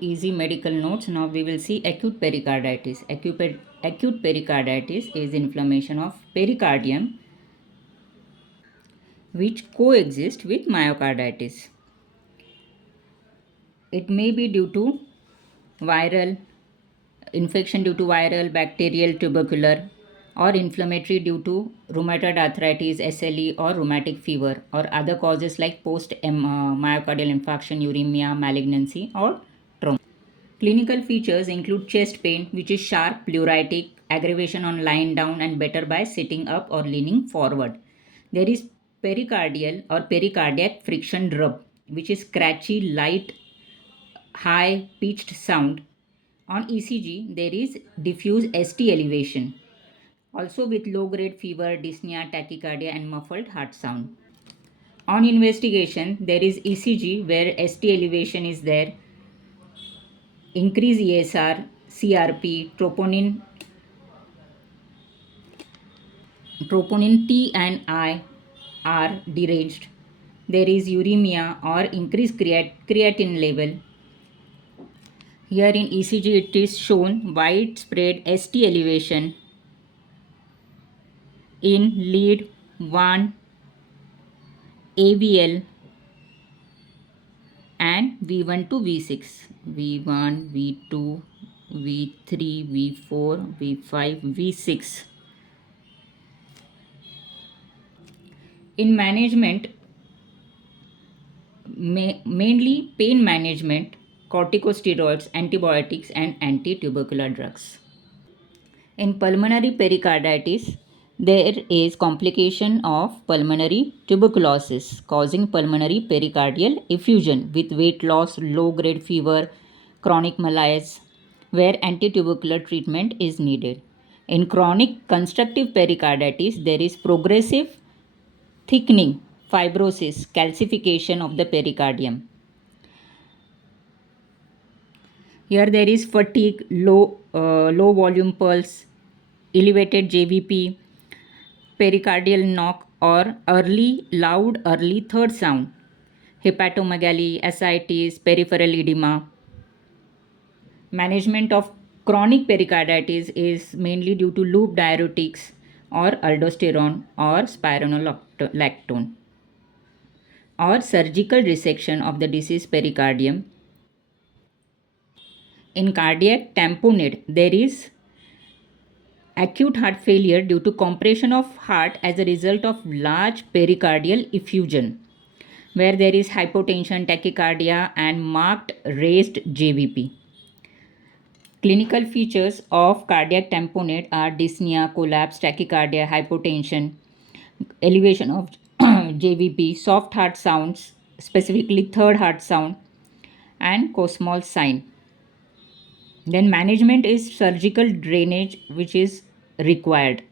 Easy medical notes. Now we will see acute pericarditis. Acute pericarditis is inflammation of pericardium which coexist with myocarditis. It may be due to viral infection due to viral, bacterial, tubercular, or inflammatory due to rheumatoid arthritis, SLE, or rheumatic fever, or other causes like post myocardial infarction, uremia, malignancy, or trauma. Clinical features include chest pain, which is sharp, pleuritic, aggravation on lying down, and better by sitting up or leaning forward. There is pericardial or pericardiac friction rub, which is scratchy, light, high pitched sound. On ECG, there is diffuse ST elevation, also with low grade fever, dyspnea, tachycardia, and muffled heart sound. On investigation, there is ECG where ST elevation is there, increase ESR, CRP, troponin T and I are deranged. There is uremia or increased creatine level. Here in ECG, it is shown widespread ST elevation in lead 1, AVL, and V1 to V6. V1, V2, V3, V4, V5, V6. In management, mainly pain management, corticosteroids, antibiotics, and anti-tubercular drugs. In pulmonary pericarditis, there is complication of pulmonary tuberculosis causing pulmonary pericardial effusion with weight loss, low-grade fever, chronic malaise, where antitubercular treatment is needed. In chronic constructive pericarditis, there is progressive thickening, fibrosis, calcification of the pericardium. Here there is fatigue, low volume pulse, elevated JVP, pericardial knock or early third sound, hepatomegaly, ascites, peripheral edema. Management of chronic pericarditis is mainly due to loop diuretics or aldosterone or spironolactone or surgical resection of the diseased pericardium. In cardiac tamponade, there is acute heart failure due to compression of heart as a result of large pericardial effusion, where there is hypotension, tachycardia, and marked raised JVP. Clinical features of cardiac tamponade are dyspnea, collapse, tachycardia, hypotension, elevation of JVP, soft heart sounds, specifically third heart sound, and Kussmaul sign. Then management is surgical drainage, which is required.